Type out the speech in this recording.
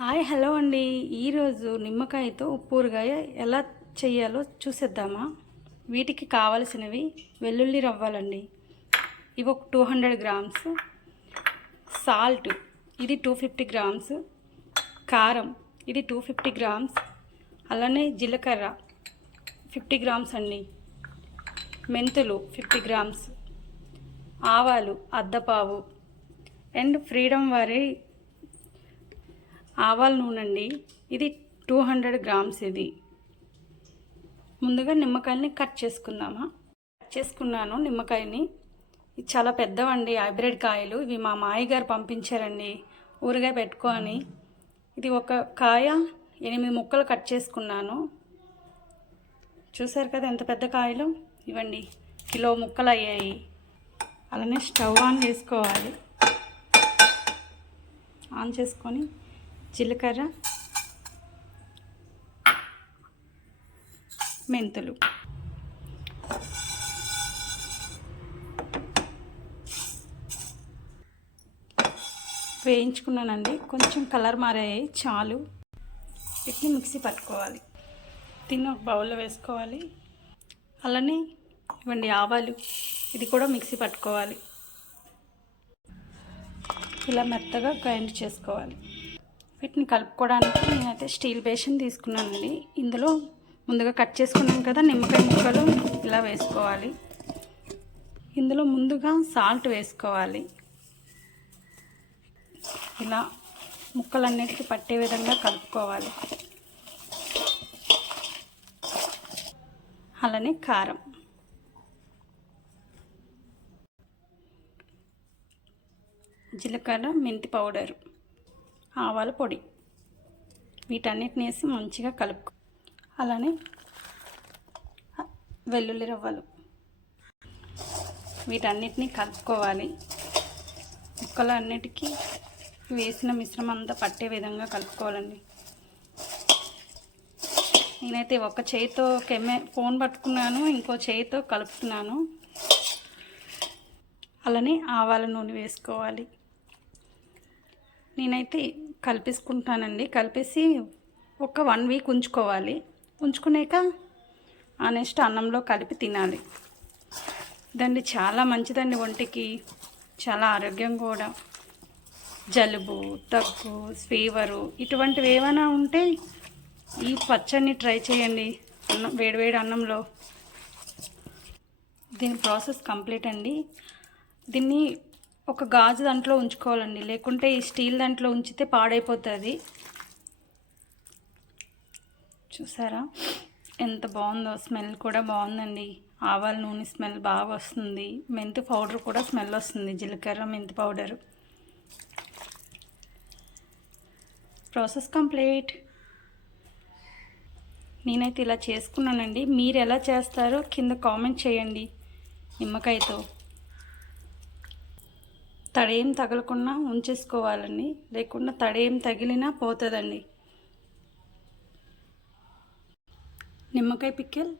Hi hello అండి. ఈరోజు నిమ్మకాయతో ఉప్పూరగాయ ఎలా చేయాలో చూసేద్దామా? వీటికి కావలసినవి వెల్లుల్లి రవ్వాలండి. ఇవి ఒక టూ హండ్రెడ్ గ్రామ్స్. సాల్ట్ ఇది టూ ఫిఫ్టీ గ్రామ్స్. కారం ఇది టూ ఫిఫ్టీ గ్రామ్స్. అలానే జీలకర్ర ఫిఫ్టీ గ్రామ్స్ అండి. మెంతులు ఫిఫ్టీ గ్రామ్స్. ఆవాలు అద్దపావు. అండ్ ఫ్రీడమ్ వారి ఆవాల నూనె అండి ఇది టూ హండ్రెడ్ గ్రామ్స్ ఇది. ముందుగా నిమ్మకాయని కట్ చేసుకుందామా? కట్ చేసుకున్నాను నిమ్మకాయని ఇది చాలా పెద్దవండి హైబ్రిడ్ కాయలు. ఇవి మా మాయ గారు పంపించారండి. ఊరగాయ పెట్టుకో అని ఇది ఒక కాయ ఎనిమిది ముక్కలు కట్ చేసుకున్నాను. చూసారు కదా ఎంత పెద్ద కాయలు? ఇవ్వండి కిలో ముక్కలు అయ్యాయి. అలానే స్టవ్ ఆన్ చేసుకోవాలి. ఆన్ చేసుకొని జీలకర్ర మెంతులు. వేయించుకున్నానండి. కొంచెం కలర్ మారాయి. చాలు. వీటిని మిక్సీ పట్టుకోవాలి. తిన్న ఒక బౌల్లో వేసుకోవాలి. అలానే ఇవ్వండి ఆవాలు. ఇది కూడా మిక్సీ పట్టుకోవాలి. ఇలా మెత్తగా గ్రైండ్ చేసుకోవాలి. వీటిని కలుపుకోవడానికి నేనైతే స్టీల్ బేషన్ తీసుకున్నానండి. ఇందులో ముందుగా కట్ చేసుకున్నాం కదా నిమ్మకాయ ముక్కలు ఇలా వేసుకోవాలి. ఇందులో ముందుగా సాల్ట్ వేసుకోవాలి. ఇలా ముక్కలన్నిటికీ పట్టే విధంగా కలుపుకోవాలి. అలానే కారం. జీలకర్ర మెంతి పౌడరు. ఆవాల పొడి. వీటన్నిటిని వేసి మంచిగా కలుపుకో. అలానే వెల్లుల్లి రవ్వలు. వీటన్నిటిని కలుపుకోవాలి. ముక్కలు అన్నిటికీ వేసిన మిశ్రమం అంతా పట్టే విధంగా కలుపుకోవాలండి. నేనైతే ఒక చేయితో కెమె ఫోన్ పట్టుకున్నాను ఇంకో చేయితో కలుపుతున్నాను. అలానే ఆవాల నూనె వేసుకోవాలి. నేనైతే కలిపేసుకుంటానండి. కలిపేసి ఒక వన్ వీక్ ఉంచుకోవాలి. ఉంచుకున్నాక ఆ నెక్స్ట్ అన్నంలో కలిపి తినాలి. దాన్ని చాలా మంచిదండి ఒంటికి. చాలా ఆరోగ్యం కూడా. జలుబు దగ్గు ఫీవరు ఇటువంటివి ఏమైనా ఉంటే ఈ పచ్చడిని ట్రై చేయండి. అన్నం వేడివేడి అన్నంలో. దీని ప్రాసెస్ కంప్లీట్ అండి. దీన్ని ఒక గాజు దాంట్లో ఉంచుకోవాలండి. లేకుంటే ఈ స్టీల్ దాంట్లో ఉంచితే పాడైపోతుంది. చూసారా? ఎంత బాగుందో. స్మెల్ కూడా బాగుందండి. ఆవాల నూనె స్మెల్ బాగా వస్తుంది. మెంతి పౌడర్ కూడా స్మెల్ వస్తుంది. జీలకర్ర మెంతి పౌడర్. Process complete. నేనైతే ఇలా చేసుకున్నానండి. మీరు ఎలా చేస్తారో కింద కామెంట్ చేయండి. నిమ్మకాయతో. తడేం తగలకుండా ఉంచేసుకోవాలండి. లేకుండా తడేం తగిలినా పోతుందండి. నిమ్మకాయ పిక్కెల్